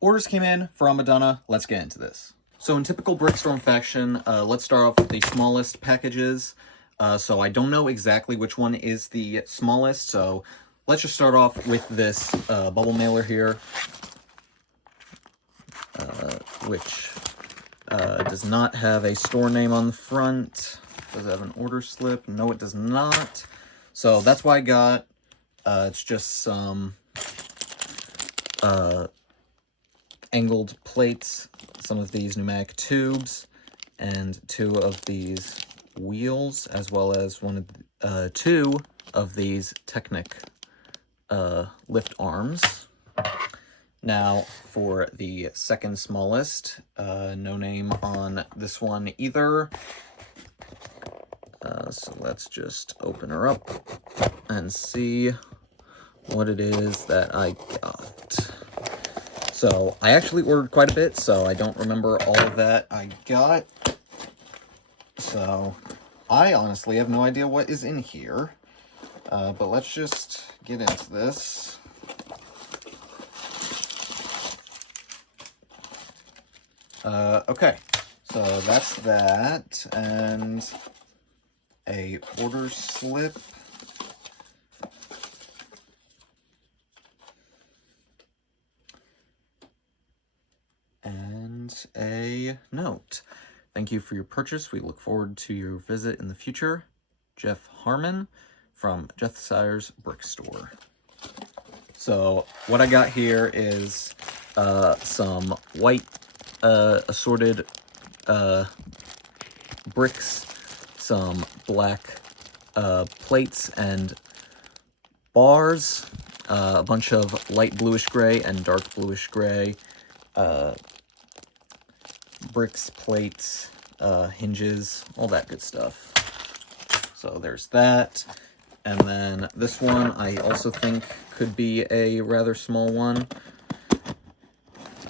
Orders came in for Ombodana. Let's get into this. So in typical Brickstorm fashion, let's start off with the smallest packages. So I don't know exactly which one is the smallest, so let's just start off with this bubble mailer here, which does not have a store name on the front. Does it have an order slip? No, it does not. So that's why I got. It's just some angled plates, some of these pneumatic tubes, and 2 of these wheels, as well as two of these Technic lift arms. Now, for the second smallest, no name on this one either. So let's just open her up and see what it is that I got. So, I actually ordered quite a bit, so I don't remember all of that I got. So, I honestly have no idea what is in here. But let's just get into this. Okay, so that's that, and a order slip. And a note. Thank you for your purchase. We look forward to your visit in the future. Jeff Harmon from Jeff Sire's Brick Store. So what I got here is some white assorted bricks, some black plates and bars, a bunch of light bluish gray and dark bluish gray bricks, plates, hinges, all that good stuff. So there's that. And then this one I also think could be a rather small one.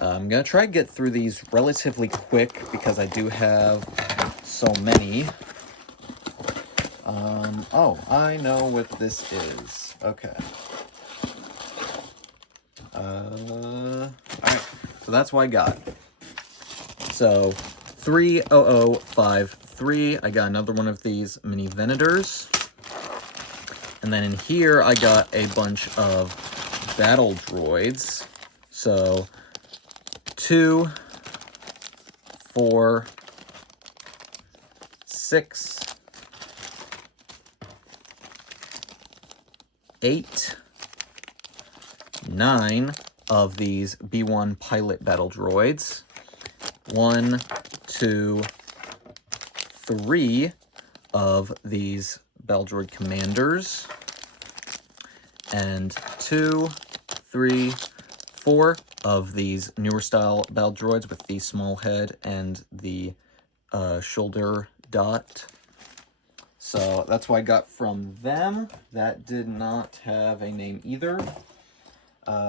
I'm going to try to get through these relatively quick because I do have so many. Oh, I know what this is. Okay. Alright, so that's what I got. So, 30053, I got another one of these mini Venators. And then in here, I got a bunch of battle droids. So, 2, 4, 6, 8, 9 of these B1 pilot battle droids. 1, 2, 3 of these battle droid commanders. And 2, 3, 4 of these newer style battle droids with the small head and the shoulder dot. So that's what I got from them. That did not have a name either.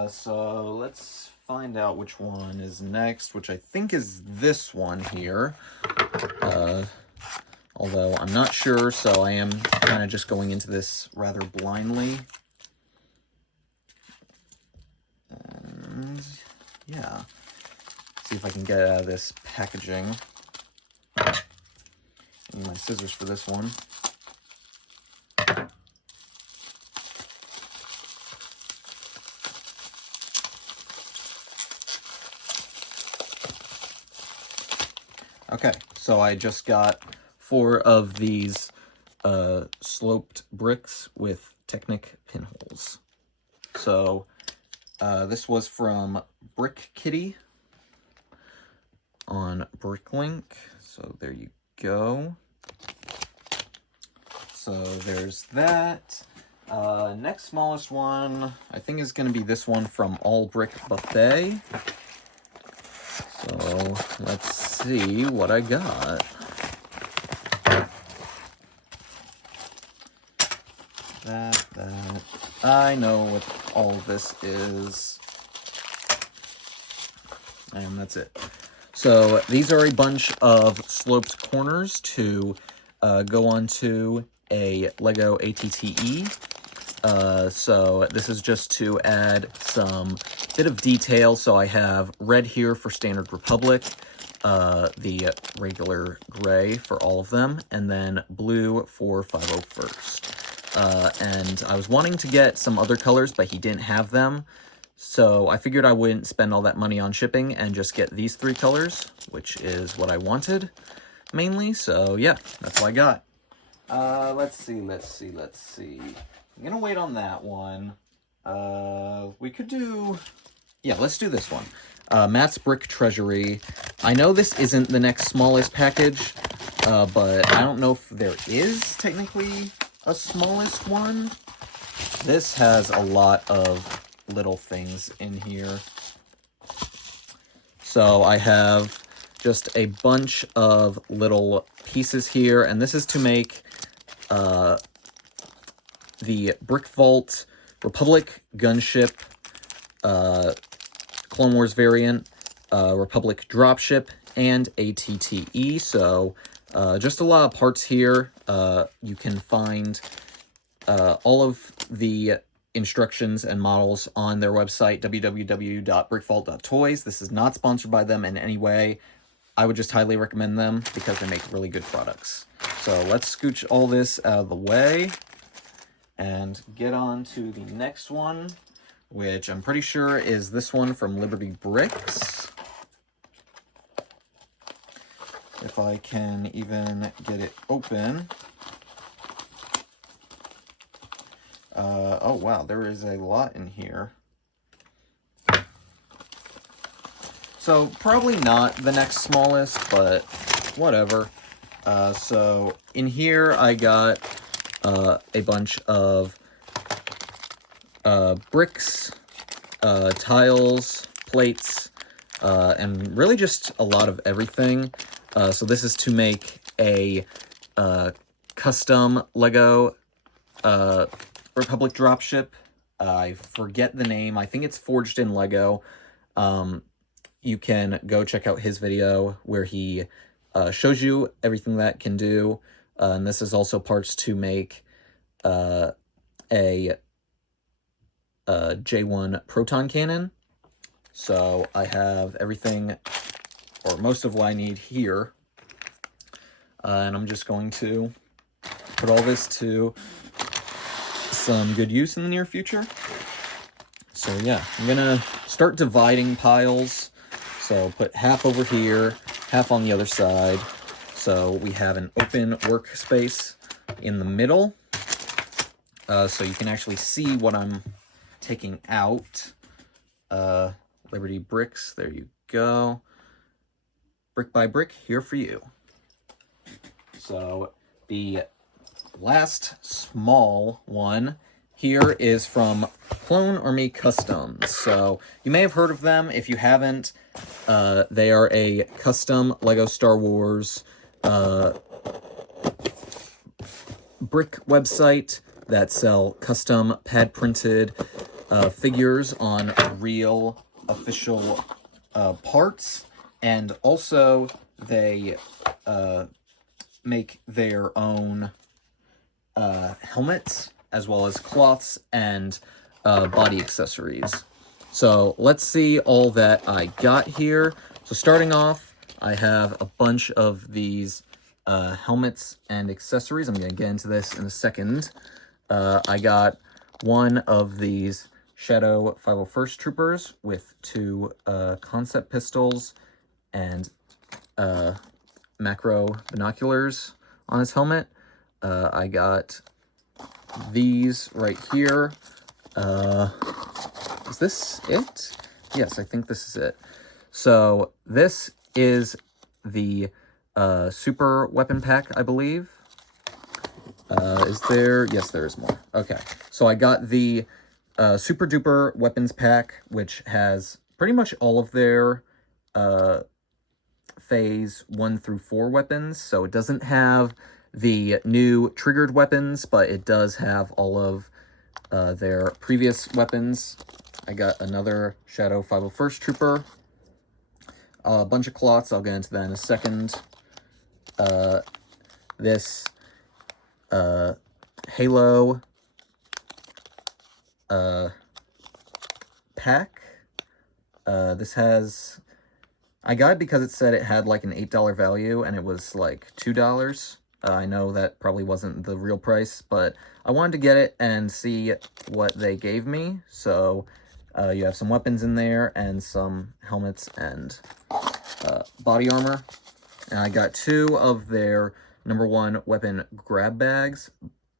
So let's find out which one is next, which I think is this one here. Although I'm not sure, so I am kind of just going into this rather blindly. And yeah, see if I can get out of this packaging. I need my scissors for this one. Okay, so I just got 4 of these sloped bricks with Technic pinholes. So this was from Brick Kitty on Bricklink. So there you go. So there's that. Next smallest one, I think is going to be this one from All Brick Buffet. So let's see what I got. That. I know what all this is. And that's it. So these are a bunch of sloped corners to go onto a Lego ATTE. So this is just to add some bit of detail. So I have red here for Standard Republic, the regular gray for all of them, and then blue for 501st. And I was wanting to get some other colors, but he didn't have them. So I figured I wouldn't spend all that money on shipping and just get these 3 colors, which is what I wanted mainly. So yeah, that's what I got. Let's see. I'm gonna wait on that one. We could do... Yeah, let's do this one. Matt's Brick Treasury. I know this isn't the next smallest package, but I don't know if there is technically a smallest one. This has a lot of little things in here. So I have just a bunch of little pieces here, and this is to make the Brick Vault Republic Gunship Clone Wars variant, Republic Dropship, and ATTE. So just a lot of parts here. You can find all of the instructions and models on their website, www.brickvault.toys. This is not sponsored by them in any way. I would just highly recommend them because they make really good products. So let's scooch all this out of the way and get on to the next one, which I'm pretty sure is this one from Liberty Bricks. If I can even get it open. Oh wow, there is a lot in here. So probably not the next smallest, but whatever. So in here I got a bunch of bricks, tiles, plates, and really just a lot of everything. So this is to make a custom Lego Republic Dropship. I forget the name. I think it's Forged in Lego. You can go check out his video where he shows you everything that can do. And this is also parts to make a J1 proton cannon. So I have everything, or most of what I need here. And I'm just going to put all this to some good use in the near future. So yeah, I'm gonna start dividing piles. So put half over here, half on the other side. So we have an open workspace in the middle. So you can actually see what I'm taking out. Liberty Bricks, there you go. Brick by brick, here for you. So the last small one here is from Clone Army Customs. So you may have heard of them. If you haven't, they are a custom Lego Star Wars brick website that sell custom pad printed figures on real official parts, and also they make their own helmets as well as cloths and body accessories. So let's see all that I got here. So starting off, I have a bunch of these helmets and accessories. I'm going to get into this in a second. I got one of these Shadow 501st Troopers with 2 concept pistols and macro binoculars on his helmet. I got these right here. Is this it? Yes, I think this is it. So this is the super weapon pack, I believe. Is there? Yes, there is more. Okay, so I got the super duper weapons pack, which has pretty much all of their phase 1 through 4 weapons. So it doesn't have the new triggered weapons, but it does have all of their previous weapons. I got another Shadow 501st Trooper, a bunch of cloths. I'll get into that in a second. This Halo pack, This has... I got it because it said it had like an $8 value, and it was like $2. I know that probably wasn't the real price, but I wanted to get it and see what they gave me. So you have some weapons in there and some helmets and body armor. And I got 2 of their #1 weapon grab bags.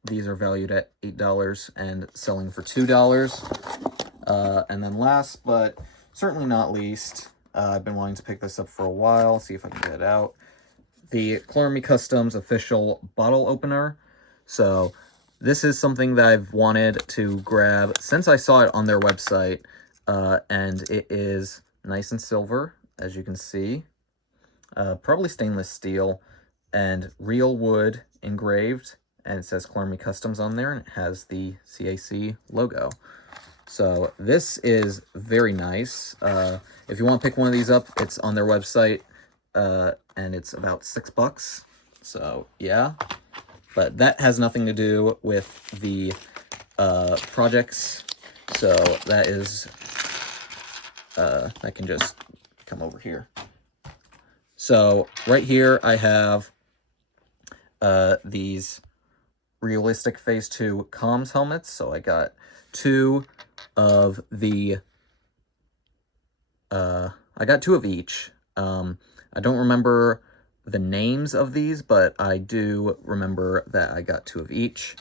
These are valued at $8 and selling for $2. And then last, but certainly not least, I've been wanting to pick this up for a while, see if I can get it out. The Chlormy Customs official bottle opener. So this is something that I've wanted to grab since I saw it on their website, and it is nice and silver, as you can see. Probably stainless steel, and real wood engraved, and it says Chlormy Customs on there, and it has the CAC logo. So this is very nice. If you want to pick one of these up, it's on their website, and it's about $6. So yeah, but that has nothing to do with the projects. So that is, I can just come over here. So right here I have these realistic Phase 2 comms helmets. So I got 2 of the, I got 2 of each. I don't remember the names of these, but I do remember that I got 2 of each.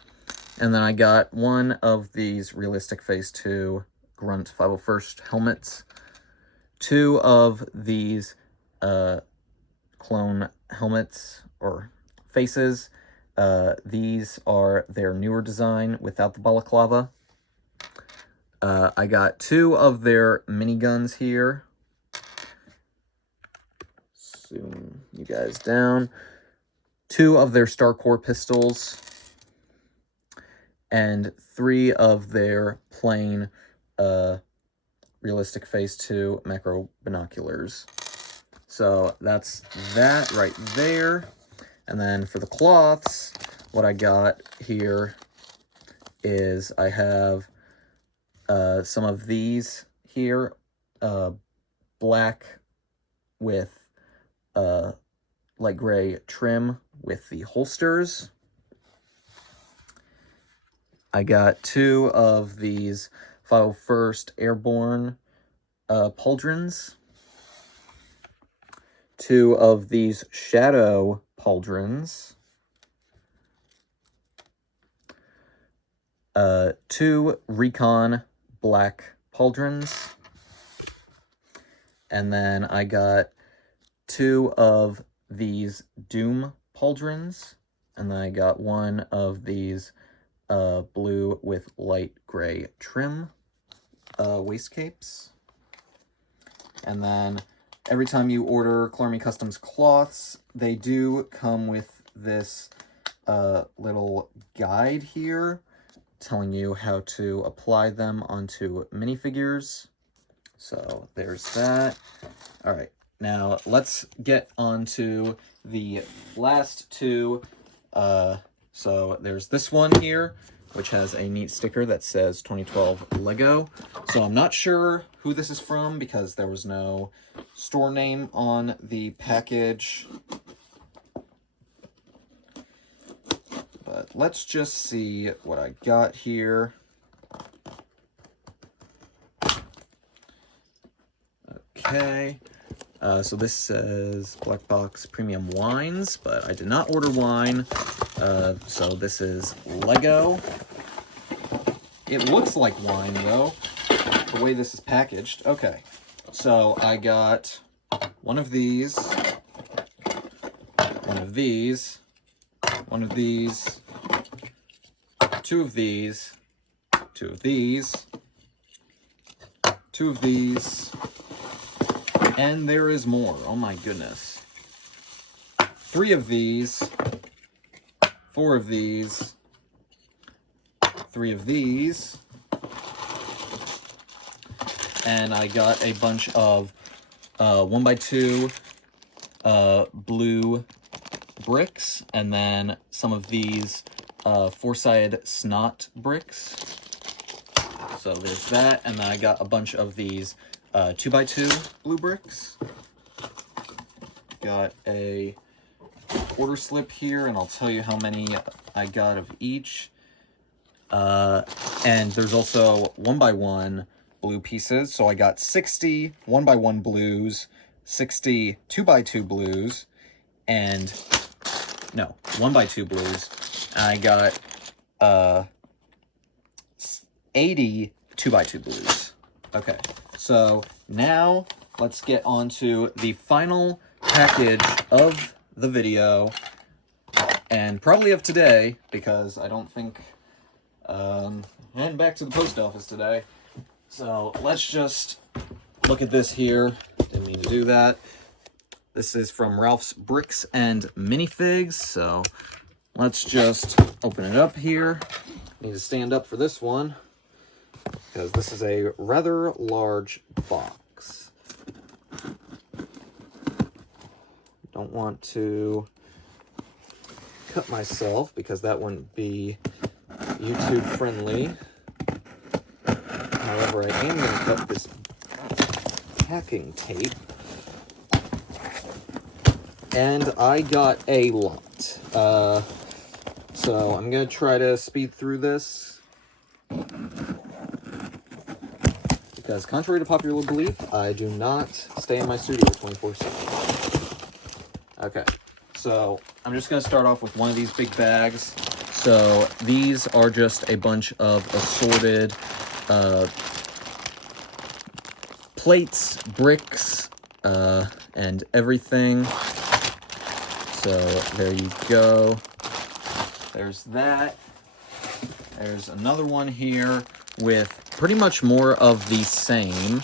And then I got 1 of these realistic Phase 2 Grunt 501st helmets, 2 of these clone helmets or faces. These are their newer design without the balaclava. I got 2 of their miniguns here. Zoom you guys down. 2 of their StarCore pistols. And 3 of their plain realistic Phase 2 macro binoculars. So that's that right there. And then for the cloths, what I got here is I have some of these here, black with light gray trim with the holsters. I got 2 of these 501st Airborne pauldrons, 2 of these Shadow pauldrons, 2 Recon black pauldrons, and then I got 2 of these Doom pauldrons, and then I got 1 of these blue with light gray trim waist capes. And then every time you order Chlormy Customs cloths, they do come with this little guide here telling you how to apply them onto minifigures. So there's that. All right, now let's get on to the last 2. So there's this one here, which has a neat sticker that says 2012 Lego. So I'm not sure who this is from because there was no store name on the package. But let's just see what I got here. Okay. So this says Black Box Premium Wines, but I did not order wine. So this is Lego. It looks like wine, though, the way this is packaged. Okay, so I got 1 of these, 1 of these, 1 of these, 2 of these, 2 of these, 2 of these, and there is more. Oh my goodness. 3 of these, 4 of these, 3 of these, and I got a bunch of 1x2 blue bricks, and then some of these 4-sided snot bricks. So there's that, and then I got a bunch of these 2x2 blue bricks. Got a order slip here, and I'll tell you how many I got of each. And there's also 1x1 blue pieces. So I got 60 1x1 blues, 60 2x2 blues, and no, 1x2 blues. And I got 80 2x2 blues. Okay, so now let's get on to the final package of the video, and probably of today, because I don't think heading back to the post office today. So let's just look at this here. Didn't mean to do that. This is from Ralph's Bricks and Minifigs. So let's just open it up here. Need to stand up for this one, because this is a rather large box. Don't want to cut myself, because that wouldn't be YouTube friendly. However, I am going to cut this packing tape. And I got a lot. So I'm going to try to speed through this, because contrary to popular belief, I do not stay in my studio 24/7. Okay, so I'm just going to start off with one of these big bags. So these are just a bunch of assorted plates, bricks, and everything. So there you go. There's that. There's another one here with pretty much more of the same.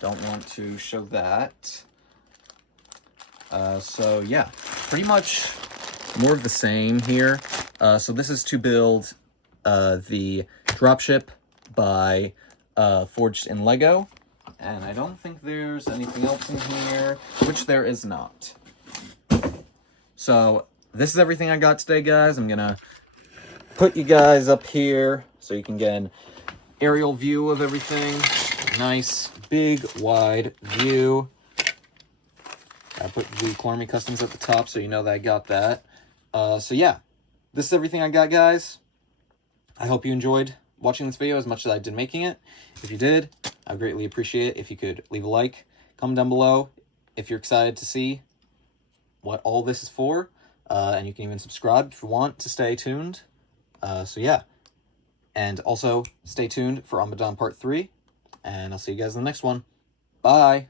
Don't want to show that. So yeah, pretty much more of the same here. So this is to build the dropship by Forged in Lego. And I don't think there's anything else in here, which there is not. So this is everything I got today, guys. I'm gonna put you guys up here so you can get an aerial view of everything. Nice, big, wide view. I put the Cormy Customs at the top so you know that I got that. So yeah, this is everything I got, guys. I hope you enjoyed watching this video as much as I did making it. If you did, I'd greatly appreciate it if you could leave a like, comment down below if you're excited to see what all this is for, and you can even subscribe if you want to stay tuned. So yeah, and also stay tuned for Ombodana Part 3, and I'll see you guys in the next one. Bye!